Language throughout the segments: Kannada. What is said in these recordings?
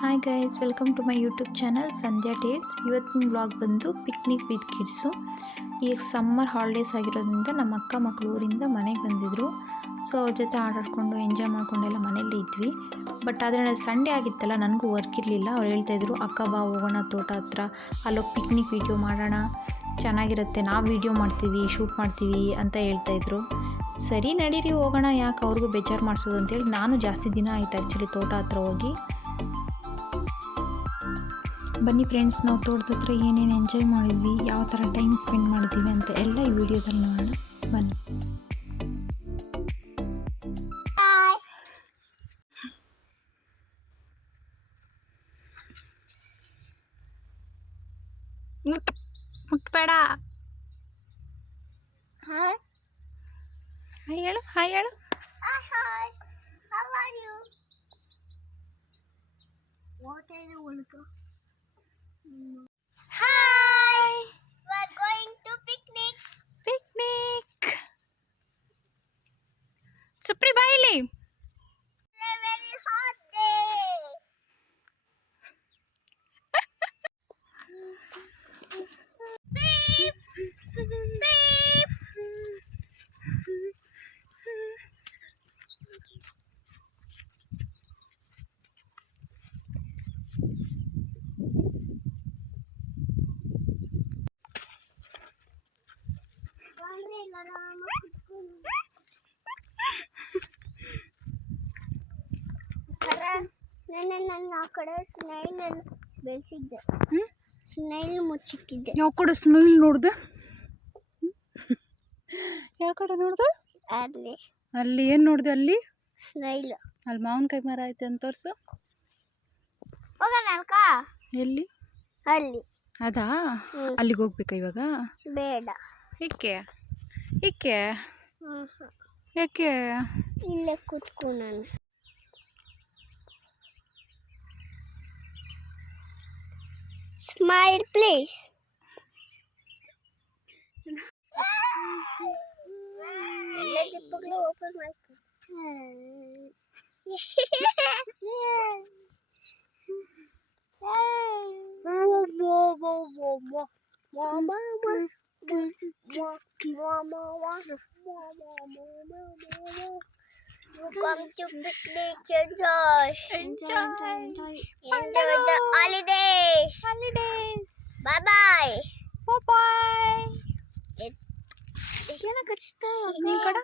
Hi guys, welcome to my YouTube channel Sandhya tales. ಇವತ್ತಿನ ಬ್ಲಾಗ್ ಬಂದು ಪಿಕ್ನಿಕ್ ವಿತ್ ಕಿಡ್ಸು. ಈಗ ಸಮ್ಮರ್ ಹಾಲಿಡೇಸ್ ಆಗಿರೋದ್ರಿಂದ ನಮ್ಮ ಅಕ್ಕ ಮಕ್ಕಳು ಊರಿಂದ ಮನೆಗೆ ಬಂದಿದ್ದರು. ಸೊ ಅವ್ರ ಜೊತೆ ಆಟಾಡ್ಕೊಂಡು ಎಂಜಾಯ್ ಮಾಡ್ಕೊಂಡೆಲ್ಲ ಮನೇಲಿ ಇದ್ವಿ. ಬಟ್ ಆದರೆ ಸಂಡೇ ಆಗಿತ್ತಲ್ಲ, ನನಗೂ ವರ್ಕ್ ಇರಲಿಲ್ಲ. ಅವ್ರು ಹೇಳ್ತಾಯಿದ್ರು, ಅಕ್ಕ ಬಾ ಹೋಗೋಣ ತೋಟ ಹತ್ರ, ಅಲ್ಲೋಗಿ ಪಿಕ್ನಿಕ್ ವೀಡಿಯೋ ಮಾಡೋಣ, ಚೆನ್ನಾಗಿರುತ್ತೆ, ನಾವು ವೀಡಿಯೋ ಮಾಡ್ತೀವಿ, ಶೂಟ್ ಮಾಡ್ತೀವಿ ಅಂತ ಹೇಳ್ತಾಯಿದ್ರು. ಸರಿ ನಡೀರಿ ಹೋಗೋಣ, ಯಾಕೆ ಅವ್ರಿಗೂ ಬೇಜಾರು ಮಾಡಿಸೋದು ಅಂತೇಳಿ ನಾನು ಜಾಸ್ತಿ ದಿನ ಆಯಿತು ಆ್ಯಕ್ಚುಲಿ ತೋಟ ಹತ್ರ ಹೋಗಿ. ಬನ್ನಿ ಫ್ರೆಂಡ್ಸ್, ನಾವು ತೋಟದ ಹತ್ರ ಏನೇನು ಎಂಜಾಯ್ ಮಾಡಿದ್ವಿ, ಯಾವ ಥರ ಟೈಮ್ ಸ್ಪೆಂಡ್ ಮಾಡಿದ್ದೀವಿ ಅಂತ ಎಲ್ಲ ಈ ವಿಡಿಯೋದಲ್ಲಿ ನೋಡೋಣ. ಬನ್ನಿ. ಮುಟ್ಬೇಡ. ಹಾಯ್ ಹೇಳು, ಹಾಯ್ ಹೇಳು. Hi, we're going to picnic. Supri baili. It's a very hot day. Beep, beep. ನನ್ನ ಆ ಕಡೆ ಸ್ನೈಲ್ ಬೆಳೆಸಿದ್ದೆ, ಸ್ನೈಲ್ ಮುಚ್ಚಿಕ್ಕಿದ್ದೆ. ಯಾವ ಕಡೆ ಸ್ನೈಲ್ ನೋಡ್ದೆ? ಯಾವ ಕಡೆ ನೋಡ್ದೆ? ಅಲ್ಲಿ ಅಲ್ಲಿ ಏನು ನೋಡ್ದೆ? ಅಲ್ಲಿ ಸ್ನೈಲ್. ಅಲ್ಲಿ ಮಾವಿನಕಾಯಿ ಮರ ಐತೆ ಅಂತ ತೋರಿಸು. ಹೋಗೋಣ ಅಲ್ಕ? ಎಲ್ಲಿ? ಅಲ್ಲಿ. ಅದಾ? ಅಲ್ಲಿಗೆ ಹೋಗ್ಬೇಕಾ ಇವಾಗ? ಬೇಡ. ಏಕೆ ಏಕೆ ಯಾಕೆ? ಇಲ್ಲೇ ಕೂತ್ಕೊ. ನಾನು ಸ್ಮೈಲ್ ಪ್ಲೀಸ್. ಎಲ್ಲ ಜಿಪ್ಪುಗಳು ಓಪನ್ ಮಾಡ್ಕೊ. Come to picnic, enjoy the holidays. Bye bye. Yana kachita. ನೀನ್ ಕಡೆ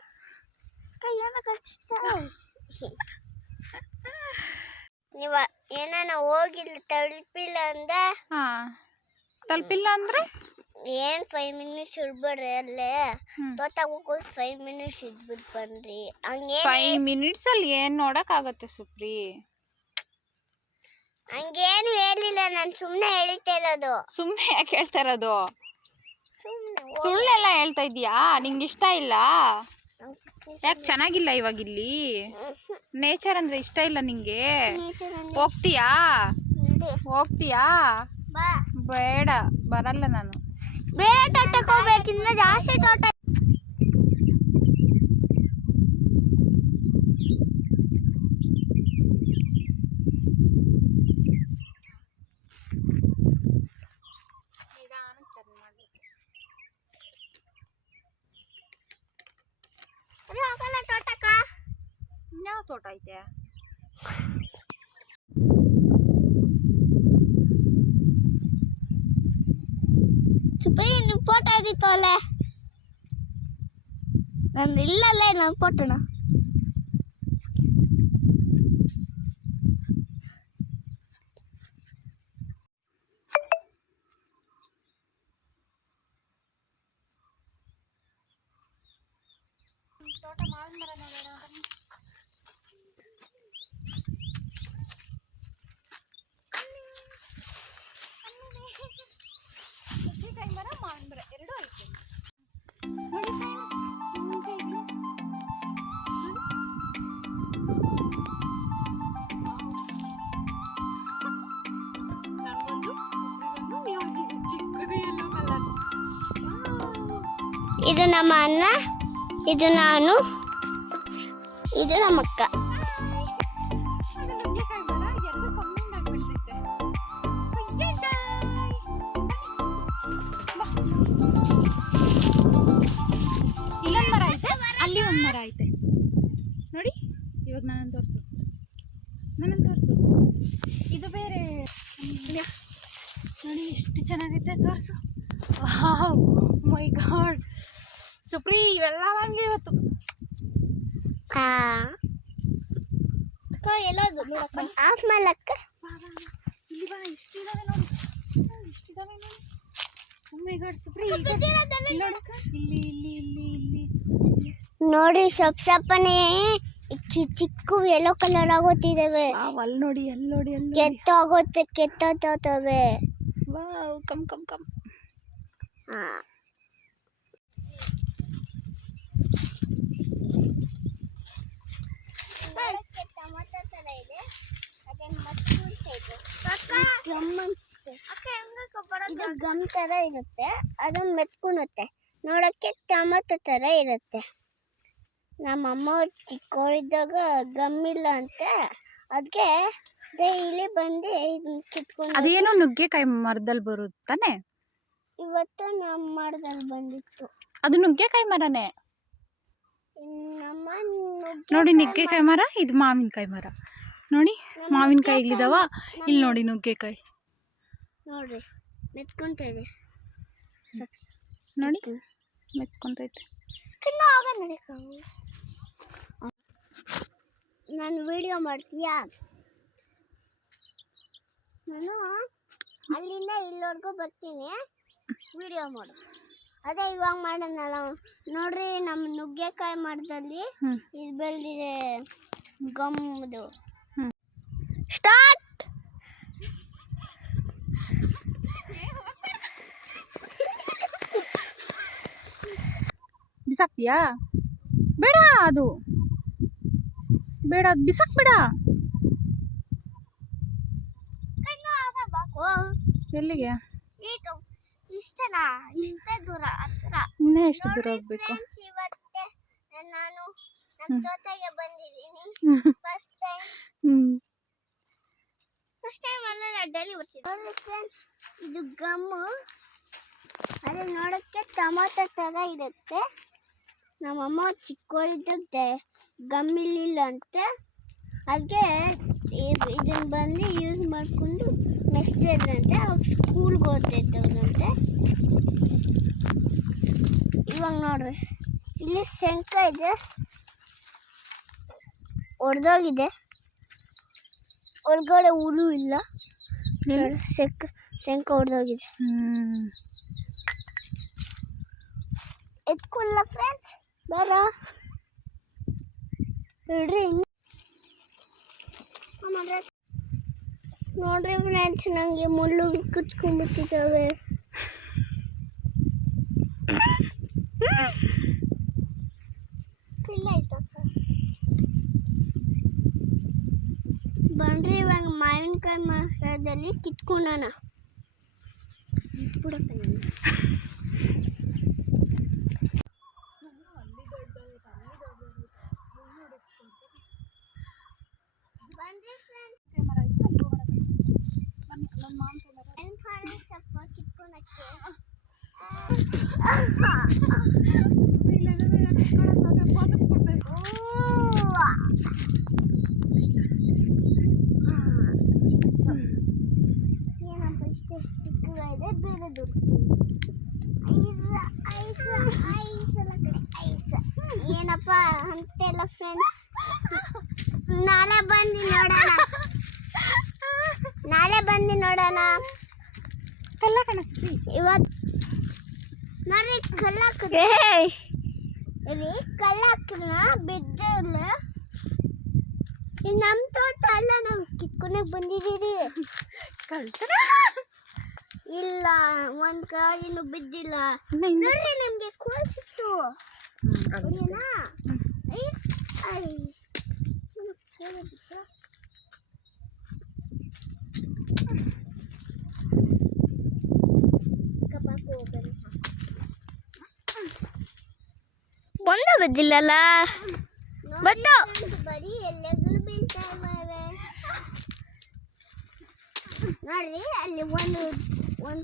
Yana kachita. ನೀವ ಏನಾನ ಹೋಗಿಲ್ಲ ತಲುಪಿಲ್ಲ ಅಂದೆ. ತಲುಪಿಲ್ಲ ಅಂದ್ರೆ ಏನ್ 5 minutes ಇಡ್ಬೇಡ್ರಿ, ಅಲ್ಲೇ ತೋತಾಗ ಹೋಗೋದು 5 minutes ಇದ್ಬಿಟ್ಟು ಬನ್ರಿ. ಹಂಗೇನ್ 5 minutes ಅಲ್ಲಿ ಏನ್ ನೋಡಕ್ ಆಗತ್ತೆ ಸುಪ್ರಿ? ಹಂಗೇನು ಹೇಳಿಲ್ಲ, ನಾನು ಸುಮ್ಮನೆ ಹೇಳ್ತಾ ಇರೋದು. ಸುಮ್ನೆ ಯಾಕೆ ಹೇಳ್ತಾ ಇರೋದು? ಸುಮ್ಮನೆ ಸುಳ್ಳೆಲ್ಲ ಹೇಳ್ತಾ ಇದೀಯಾ? ನಿಂಗೆ ಇಷ್ಟ ಇಲ್ಲ? ಯಾಕೆ ಚೆನ್ನಾಗಿಲ್ಲ ಇವಾಗ ಇಲ್ಲಿ? ನೇಚರ್ ಅಂದ್ರೆ ಇಷ್ಟ ಇಲ್ಲ ನಿಂಗೆ? ಹೋಗ್ತೀಯಾ? ಬಾ. ಬೇಡ, ಬರಲ್ಲ ನಾನು. ಬೇರೆ ತೋಟಕ್ಕೆ ಹೋಗ್ಬೇಕಿನ್ನ ಜಾಸ್ತಿ ತೋಟ. ಹೋಗಲ್ಲ ತೋಟಕ್ಕ? ಇನ್ಯಾವ ತೋಟ ಐತೆ? ಸುಪ್ರೀನ್ ಫೋಟೋ ಇದ್ದಿತ್ತು ಅಲ್ಲೇ. ನಾನು ಇಲ್ಲಲ್ಲೇ ನನ್ನ ಫೋಟೋನ. ತೋಟ ಮಾವಿನ ಮರ ನೋಡೋಣ. ನುಗ್ಗೆಕಾಯಿ ಮರ, ಮಾವಿನ ಮರ ಎರಡೂ ಐತೆ. ನೋಡಿ ಫ್ರೆಂಡ್ಸ್, ನನಗೊಂದು ಚಿಕ್ಕದು ಎಲ್ಲೋ ಕಲರ್. ಇದು ನಮ್ಮ ಅಣ್ಣ, ಇದು ನಾನು, ಇದು ನಮ್ಮ ಅಕ್ಕ. ನುಗ್ಗೆಕಾಯಿ ಮರ ಎರಡು ಕಂಬೈಂಡ್ ಆಗಿ ಬೆಳೆದಿದೆ. ತೋರಿಸು. ಇದು ಬೇರೆ ನೋಡಿ ಎಷ್ಟು ಚೆನ್ನಾಗಿದೆ, ತೋರಿಸು. ವಾವ್ ಮೈ ಗಾಡ್ ಸುಪ್ರಿ, ಇವೆಲ್ಲ ಹಂಗೆ ಇವತ್ತು. ಎಲ್ಲೋದು ಆಫ್ ಮಾಡಕ್ಕ ಇಲ್ಲಿ ಬಾ, ಎಷ್ಟಿದಾವೆ ನೋಡಿ, ಎಷ್ಟಿದಾವೆ ನೋಡಿ. ಓ ಮೈ ಗಾಡ್ ಸುಪ್ರಿ, ಇಲ್ಲಿ ಇಲ್ಲಿ ಇಲ್ಲಿ ಇಲ್ಲಿ ಇಲ್ಲಿ ನೋಡಿ ಸಪ್ಪನೆ ಚಿಕ್ಕ ಯೆಲ್ಲೋ ಕಲರ್ ಆಗೋತಿದಾವೆ. ಅಲ್ಲಿ ನೋಡಿ, ಅಲ್ಲಿ ನೋಡಿ, ಅಲ್ಲಿ ಕೆತ್ತೋತವೆ. Wow, come come come. Tomato ತರ ಇದೆ, ಇದು ಗಮ್ ತರ ಇರುತ್ತೆ, ಅದನ್ನ ಮೆತ್ಕೊಳುತ್ತೆ. ನೋಡಕ್ಕೆ ಟೊಮೊಟೊ ತರ ಇರುತ್ತೆ. ನಮ್ಮಮ್ಮ ಚಿಕ್ಕವರಿದ್ದಾಗ ಗಮ್ ಇಲ್ಲ ಅಂತೆ, ಅದಕ್ಕೆ ಡೈಲಿ ಬಂದು ಇದನ್ನ ಕಿತ್ಕೊಂಡು. ಅದೇನೋ ನುಗ್ಗೆಕಾಯಿ ಮರದಲ್ಲಿ ಬರುತ್ತಾನೆ. ಇವತ್ತು ನಮ್ಮ ಮರದಲ್ಲಿ ಬಂದಿತ್ತು. ಅದು ನುಗ್ಗೆಕಾಯಿ ಮರನೇ ನಮ್ಮ ನೋಡಿ, ನುಗ್ಗೆಕಾಯಿ ಮರ, ಇದು ಮಾವಿನಕಾಯಿ ಮರ. ನೋಡಿ ಮಾವಿನಕಾಯಿ ಇಲ್ಲಿದಾವ, ಇಲ್ಲಿ ನೋಡಿ ನುಗ್ಗೆಕಾಯಿ ನೋಡ್ರಿ ಮೆತ್ಕೊಂತ ಇದೆ ನೋಡಿ, ಮೆತ್ಕೊಂತೈತೆ. ನಾನು ವಿಡಿಯೋ ಮಾಡ್ತೀಯಾ? ನಾನು ಅಲ್ಲಿಂದ ಇಲ್ಲಿವರೆಗೂ ಬರ್ತೀನಿ, ವಿಡಿಯೋ ಮಾಡು. ಅದೇ ಇವಾಗ ಮಾಡೋಣಲ್ಲ. ನೋಡ್ರಿ ನಮ್ಮ ನುಗ್ಗೆಕಾಯಿ ಮರದಲ್ಲಿ ಇದು ಬೆಳೆದಿದೆ ಗಮ್ಮದು. ಸ್ಟಾರ್ಟ್. ಬಿಸಾಕ್ತೀಯಾ? ಬೇಡ, ಅದು ಬೇಡ, ಅದು ಬಿಸಾಕ್ ಬೇಡ. ಎಲ್ಲಿಗೆ? ಇಷ್ಟನಾ? ಇಷ್ಟೇ ದೂರ ಹತ್ರ. ಇನ್ನೂ ಎಷ್ಟು ದೂರ ಹೋಗ್ಬೇಕು? ಇವತ್ತೇ ನಾನು ನಮ್ಮ ತೋಟಕ್ಕೆ ಬಂದಿದ್ದೀನಿ. ಫಸ್ಟ್ ಟೈಮ್ ಅಲ್ಲ, ಡೈಲಿ ಬರ್ತೀನಿ. ಫ್ರೆಂಡ್ಸ್, ಇದು ಗಮ್ಮು. ಅದೇ ನೋಡೋಕ್ಕೆ ಟೊಮೊಟೊ ಥರ ಇರುತ್ತೆ. ನಮ್ಮಮ್ಮ ಚಿಕ್ಕವರಿದ್ದಾಗ ಗಮ್ ಇರಲಿಲ್ಲ ಅಂತೆ, ಅದಕ್ಕೆ ಇದನ್ನು ಬಂದು ಯೂಸ್ ಮಾಡಿಕೊಂಡು ಮೆಸ್ತಿದ್ರಂತೆ. ಅವಾಗ ಸ್ಕೂಲ್ಗೆ ಓದ್ತಿದ್ದವ್ರಂತೆ. ಇವಾಗ ನೋಡ್ರಿ, ಇಲ್ಲಿ ಶಂಕ ಇದೆ, ಒಡೆದೋಗಿದೆ, ಒಳಗಡೆ ಹುಳು ಇಲ್ಲ. ಶಂಕ ಹೊಡೆದೋಗಿದೆ. ಎತ್ಕೊಳ್ಳ ಫ್ರೆಂಡ್ಸ್, ಬೇಡ ನೋಡ್ರಿ. ನೋಡ್ರಿ ಫ್ರೆಂಡ್ಸ್, ನನಗೆ ಮುಳ್ಳು ಕುಚ್ಕೊಂಡ್ಬಿಟ್ಟಿದ್ದಾವೆ. ಬನ್ರಿ ಇವಾಗ ಮಾವಿನಕಾಯಿ ಮರದಲ್ಲಿ ಕಿತ್ಕೊಳ್ಳೋಣ. ಸ್ವಲ್ಪ ಕಿತ್ಕೊಳಕ್ಕೆ ಏನಪ್ಪ ಇಷ್ಟೇ ಚಿಕ್ಕದಾಗಿದೆ, ಬೇರೆ ದುಡ್ಡು ಏನಪ್ಪ ಅಂತೆಲ್ಲ ಫ್ರೆಂಡ್ಸ್. ನಾಳೆ ಬಂದು ನೋಡೋಣ, ಕಲ್ಲ ಕಾಣಿಸ್ತಿ ಇವತ್ತು. ನೋಡ್ರಿ ಕಲ್ಲ ಹಾಕಿದ್ರ ಬಿದ್ದಿಲ್ಲ. ನಮ್ಮ ತೋಟ ಅಲ್ಲ, ನಾವು ಕಿತ್ಕೊಳಕ್ ಬಂದಿದ್ದೀರಿ. ಇಲ್ಲ, ಒಂದ್ ಕಾಯಿನೂ ಬಿದ್ದಿಲ್ಲ. ನೋಡ್ರಿ ನಮ್ಗೆ ಕೋಲ್ ಸಿಕ್ತು. ಬಂದು ಬಿದ್ದಿಲ್ಲಲ್ಲ, ಬಂದು ಬರೀ ಎಲೆಗಳು ಬೀಳ್ತಾ ಇದ್ದಾವೆ. ನೋಡ್ರಿ ಅಲ್ಲಿ ಒಂದು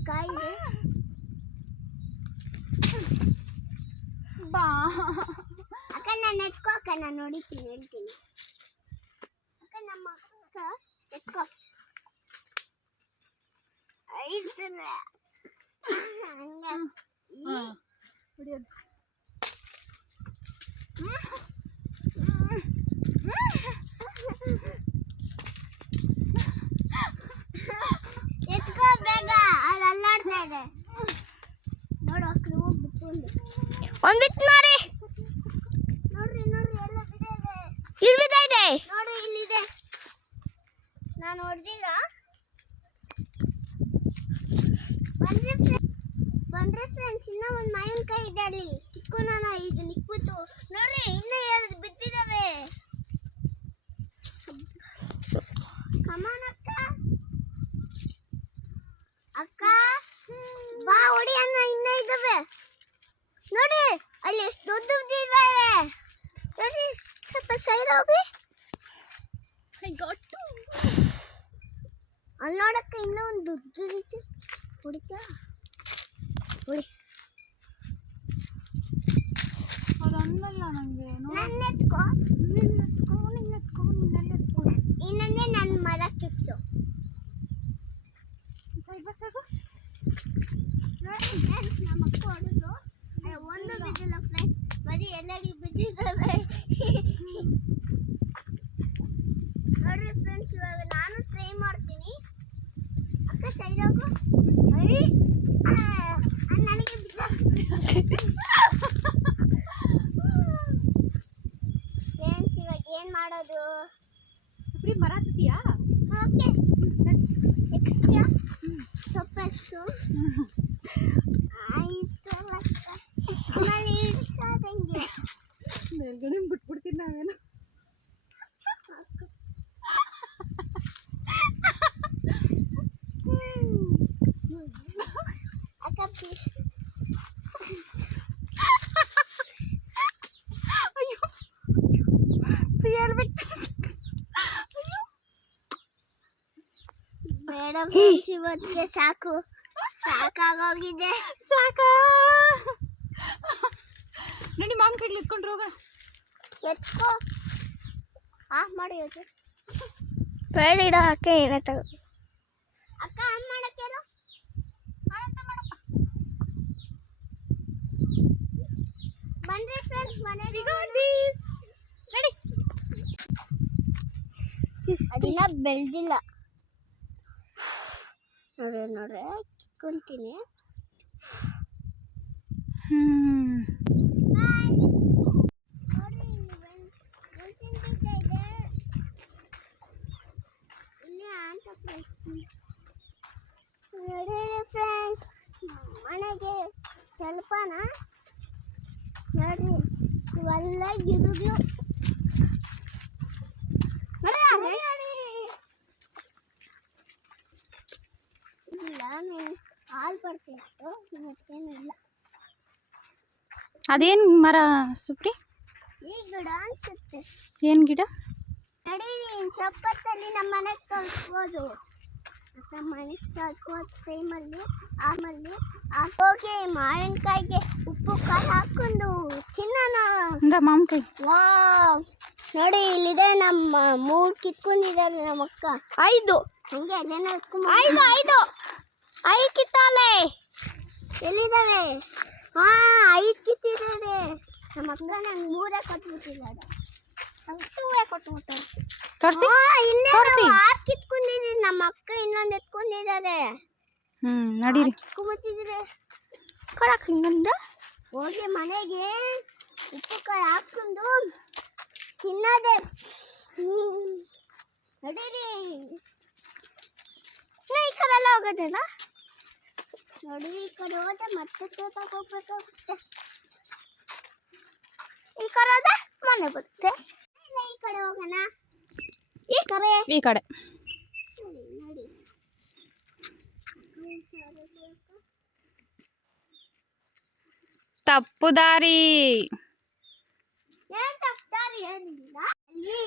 ಕಾಯಿ ಇದೆ. ಬಾ ಅಕ್ಕ ನಾನು ಎತ್ಕೋ, ಅಕ್ಕ ನಾನು ನೋಡಿತೀನಿ, ಹೇಳ್ತೀನಿ. ಅಕ್ಕ ನಮ್ಮ ಅಕ್ಕ ಎತ್ಕೋ ಐದಲ್ಲ ಹಂಗ ಹೊಡಿಯೋದು. ಎತ್ಕೋ ಬೇಗ ಅದು ಅಲ್ಲಾಡ್ತಾ ಇದೆ ನೋಡು ಅಕ್ಕಳು ಹೋಗ್ಬಿಟ್ಟು ಒಂದು ಬಿತ್ತು ನೋಡಿ ನೋಡ್ರಿ ನೋಡ್ರಿ ಎಲ್ಲ ಬಿದ್ದಿದೆ ಇಲ್ಲಿ ಬಿದ್ದಿದೆ ನೋಡಿ ಇಲ್ಲಿದೆ ನಾನು ಹೊಡೆದಿಲ್ಲ ಬಂದ್ರೆ ಫ್ರೆಂಡ್ಸ್ ಇನ್ನ ಒಂದು ಮಾವಿನಕಾಯಿ ಇದೆ ಅಲ್ಲಿ ಕಿತ್ಕೊಳ್ಳೋಣ ಈಗ ನಿಕ್ಬಿಟ್ಟು ನೋಡ್ರಿ ಇನ್ನ ಎರಡು ಬಿದ್ದಿದ್ದಾವೆ ಕಮಾನ್ ಅಕ್ಕ ಅಕ್ಕ ಬಾ ಹೊಡಿ ಅನ್ನ ಇನ್ನ ಇದ್ದಾವೆ ನೋಡಿ ಅಲ್ಲಿ ಎಷ್ಟು ದೊಡ್ಡ ಬಿದ್ದಿದ್ದಾವೆ ನೋಡಿ ಸ್ವಲ್ಪ ಸೈಡ್ ಹೋಗಿ ಅಲ್ಲಿ ನೋಡಕ್ಕ ಇನ್ನೂ ಒಂದು ದೊಡ್ಡದಿತ್ತು ಹೊಡಿತಾ ಹೊಡಿ ಅದು ಅನ್ನಲ್ಲ ನನಗೆ. ನನ್ನ ಎತ್ಕೋ ಇನ್ನೊಂದೇ ನನ್ನ ಮರ ಕಿತ್ಸು ನೋಡಿ ಫ್ರೆಂಡ್ಸ್ ನಮ್ಮ ಅಕ್ಕ ಹೊಡೆದು ಒಂದು ಬಿದ್ದಿಲ್ಲ ಫ್ರೆಂಡ್ಸ್ ಬರೀ ಎಲ್ಲರಿಗೆ ಬಿದ್ದಿದ್ದಾವೆ ನೋಡ್ರಿ ಫ್ರೆಂಡ್ಸ್ ಇವಾಗ ನಾನು ಟ್ರೈ ಮಾಡ್ತೀನಿ ಅಕ್ಕ ಸೈಡ್ ಹೋಗು ನನಗೆ ಫ್ರೆಂಡ್ಸ್ ಇವಾಗ ಏನು ಮಾಡೋದು ಸುಪ್ರಿ ಮರ ಹತ್ತಿಯಾ? ಓಕೆ ಎಕ್ಸ್ಟ್ರಾ ಸೊಪ್ಪು ಆಮೇಲೆ ಇಡ್ಸೋದಂಗೆ ಮೇಲ್ಗಡೆ ಬಿಟ್ಬಿಡ್ತೀನಿ ನಾವೇನು. ಅಕ್ಕ ಬೇಡ ಫ್ರೆಂಡ್ಸ್ ಇವತ್ತಿಗೆ ಸಾಕಾಗೋಗಿದೆ ಸಾಕಾ ನಡಿ ಮಾಮ್ ಕೈಲಿ ಎತ್ಕೊಂಡ್ರು ಹೋಗೋಣ. ಎತ್ಕೋ ಆಫ್ ಮಾಡಿ ಹೋಗಿ ಬೇಡ ಇಡೋ ಅಕ್ಕ ಏನೇ ತಗೋ ಅಕ್ಕ ಆನ್ ಮಾಡಕ್ಕೆ ಬನ್ರಿ ಫ್ರೆಂಡ್ಸ್ ಮನೆಗೆ ನಡಿ. ಅದಿನ್ನ ಬೆಳೆದಿಲ್ಲ ನೋಡ್ರಿ ನೋಡ್ರಿ ಕಿತ್ಕೊಂತೀನಿ ನೋಡ್ರಿ ಇಲ್ಲಿ ಮೆಣಸಿನ ಬೀಜ ಇದೆ ಇಲ್ಲಿ ಅಂತ ನೋಡಿ ಫ್ರೆಂಡ್ಸ್ ಮನೆಗೆ ಸ್ವಲ್ಪನ ನೋಡ್ರಿ ಇವೆಲ್ಲ ಗಿಡಗಳು ಇಲ್ಲ ನೀನು ಹಾಲು ಬರ್ತಿತ್ತು ಮತ್ತೇನಿಲ್ಲ. ಅದೇನು ಮರ ಸುಪ್ರಿ? ಈ ಗಿಡ ಅನ್ಸುತ್ತೆ. ಏನು ಗಿಡ? ನಡೀರಿ ಸ್ವಲ್ಪತ್ತಲ್ಲಿ ನಮ್ಮ ಮನೆಗೆ ಕಳ್ಸ್ಬೋದು. ನಮ್ಮ ಮನೆಗೆ ಕಳ್ಸ್ಕೋದು ಟೈಮಲ್ಲಿ ಆಮೇಲೆ ಹೋಗಿ ಮಾವಿನಕಾಯಿಗೆ ಉಪ್ಪು ಖಾರ ಹಾಕೊಂಡು ತಿನ್ನೋಣ. ಮಾವಿನಕಾಯಿ ವಾವ್ ನೋಡಿ ಇಲ್ಲಿದೆ ನಮ್ಮ 3 ಕಿತ್ಕೊಂಡಿದ್ದಾರೆ ನಮ್ಮ ಅಕ್ಕ 5 ಹಂಗೆ ಅಲ್ಲೇನ ಐದು ಕಿತ್ತಾಲೆ ಎಲ್ಲಿದ್ದಾವೆ? ಹಾ 5 ಕಿತ್ತಿದ್ದಾರೆ ನಮ್ಮ ಅಕ್ಕ ನಂಗೆ 3 ಕೊಟ್ಬಿಟ್ಟಿದ್ದಾರೆ. ತೋರಿಸಿ ಇಲ್ಲೇ 6 ಕಿತ್ಕೊಂಡಿದ್ದೀರಿ ನಮ್ಮ ಅಕ್ಕ ಇನ್ನೊಂದು ಎತ್ಕೊಂಡಿದ್ದಾರೆ. ನಡೀರಿ ಕಿತ್ಕೊಂಬತ್ತಿದ್ರೆ ಕೊಡಕ್ಕೆ ಇನ್ನೊಂದು ಹೋಗಿ ಮನೆಗೆ ಉಪ್ಪು ಖಾರ ಹಾಕೊಂಡು ತಿನ್ನೋದೆ. ನಡೀರಿ ಈ ಕಡೆ ಎಲ್ಲ ಹೋಗೋದಿಲ್ಲ ನೋಡಿ ಈ ಕಡೆ ಹೋದ್ರೆ ಮತ್ತೆ ತೋಟಕ್ಕೆ ಹೋಗ್ಬೇಕಾಗುತ್ತೆ. ಈ ಕಡೆ ಹೋದ್ರೆ ಮನೆ ಬರುತ್ತೆ. ಇಲ್ಲ ಈ ಕಡೆ ಹೋಗೋಣ. ಈ ಕಡೆ ನೋಡಿ ತಪ್ಪು ದಾರಿ. ಏನ್ ತಪ್ಪಾರಿ ಏನಿಲ್ಲ ಅಲ್ಲಿ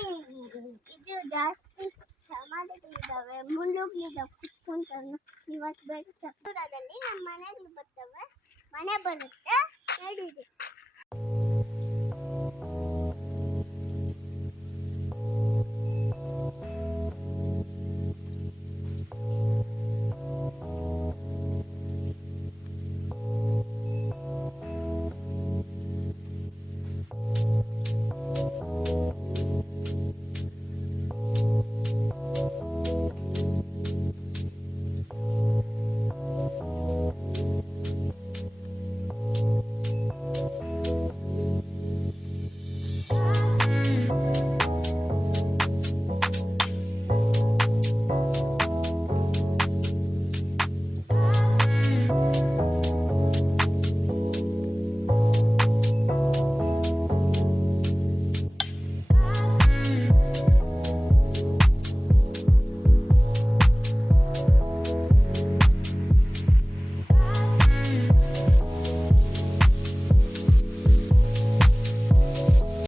ಇದು ಜಾಸ್ತಿ ಸಮಾಧಿಗಳಿದ್ದಾವೆ ಮುಳ್ಳುಗಳಿದ್ದಾವೆ ಕುತ್ಕೊಂಡ್ರು ಇವತ್ತು ಬೇಡ ದೂರದಲ್ಲಿ ನಮ್ಮ ಮನೆಗಳು ಬರ್ತವೆ ಮನೆ ಬರುತ್ತೆ ಹೇಳಿದೆ.